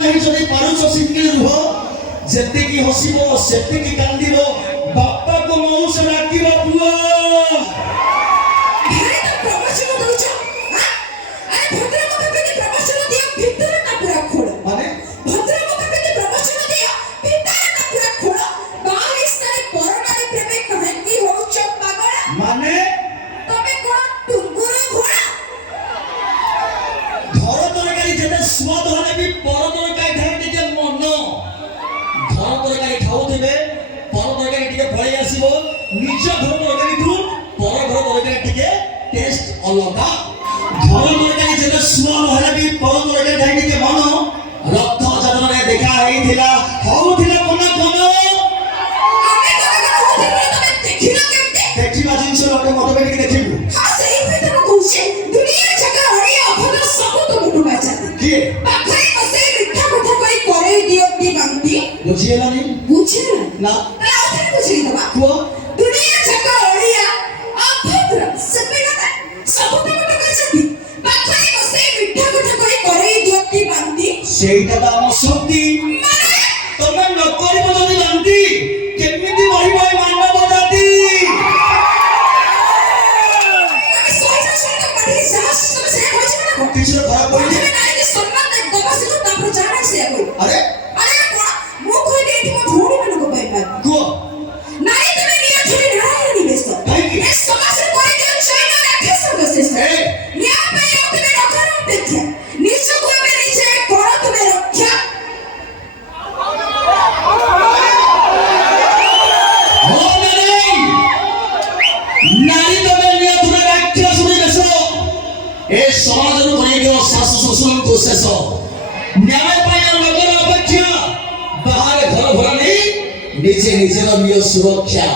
যদি পারুছ সিঙ্গিল রুহ যেতিকি হসিব সেতিকি কান্দিব বাপাকে মৌস ডাকিব পুଅ ভাই তো প্রমোশন দউছ আরে ভদ্রমুখ পেতে প্রমোশন দিও ভিতরে না পুরা খোল মানে ভদ্রমুখ পেতে প্রমোশন দিও ভিতরে না পুরা খোল বালিশারে করোনারে প্রেমে কাহিনী হউছ পাগল মানে তবে কোন টুঙ্গুর ঘোড়া ঘর তরকারি যেতে স্বাদ হলে বি পর তরকারি খাই টিকে মন ঘর তরকারি খাউথিবে পর তরকারি টিকে পড়ে আসিব নিজ ঘর তরকারি ঠু পর ঘর তরকারি টিকে টেস্ট অলগা ঘর তরকারি যেতে স্বাদ হলে বি পর তরকারি খাই টিকে মন রক্ত যতনে দেখা হইছিলা হউছিলা কোন কোন আমি কথা কইতে তবে দেখিলো কেমতে ଦେଖିବା ଜିନିଷ ଲୋକ ମତେ ଟିକେ ଦେଖିବୁ ହଁ ସେଇ ଭିତରୁ କହୁଛି ଦୁନିଆ ଜାଗା ଅଳିଆ ଅଭଦ୍ର ସବୁ ତ ମୁଠୁ ପାଇଛନ୍ତି କିଏ ପାଖରେ ବସେଇ ମିଠା କଥା କହି କରେଇ ଦିଅନ୍ତି ବାନ୍ତି ବୁଝିହେଲାନି ବୁଝିଲା ନା ତାହେଲେ ଆଉ ଥରେ ବୁଝେଇ ଦେବା କୁହ ଦୁନିଆ ଜାଗା ଅଳିଆ ଅଭଦ୍ର ସେପିଲା ସବୁ ତ ମୁଠୁ ପାଇଛନ୍ତି ପାଖରେ ବସେଇ ମିଠା କଥା କହି କରେଇ ଦିଅନ୍ତି ବାନ୍ତି ସେଇଟା ତ ଆମ ଶକ୍ତି ମାନେ ତମେ ନ କରିବ ଯଦି ବାନ୍ତି କେମିତି ରହିବ ଏ ମାନବ ଜାତି ଆମେ ସହଜ ସହିତ ପାଟିରେ ଯାହା ସବୁ ସେୟା କହିଛି ନା କିଛି ଖରାପ ପଡିଛି ଆମେ ନାଇକି ସମ୍ମାନ ଦେବା ଶିଖୁ ତାପରେ ଜାଣା ସେୟା କରୁ ଆରେ ଆରେ କଣ ମୁଁ କହିଲି ଏଠି ମୋ ଭଉଣୀ ମାନଙ୍କ ପାଇଁ ପା କୁହ ନାଇଁ ତମେ ନିଆ ଛୁରୀ ଢାଳି ନିବେଶ କାହିଁକି? ଏ ସମାଜରେ କରିଦିଅ ଚୈନ ରାକ୍ଷସ ବଶିଷ୍ଟ ଏ ନ୍ୟାୟ ପାଇଁ ଆଉ ତମେ ରଖର ଅପେକ୍ଷା ନିଜକୁ ଏବେ ନିଜେ କର ତୁମେ ରକ୍ଷା हो नहीं नारी तमे निया तुरे राख्या सुनि बेस ए समाज रु बनै गयो सासु ससुर को शेष न्याय पाय नगर अपेक्षा बाहर घर भरा नहीं निजे निजे निय सुरक्षा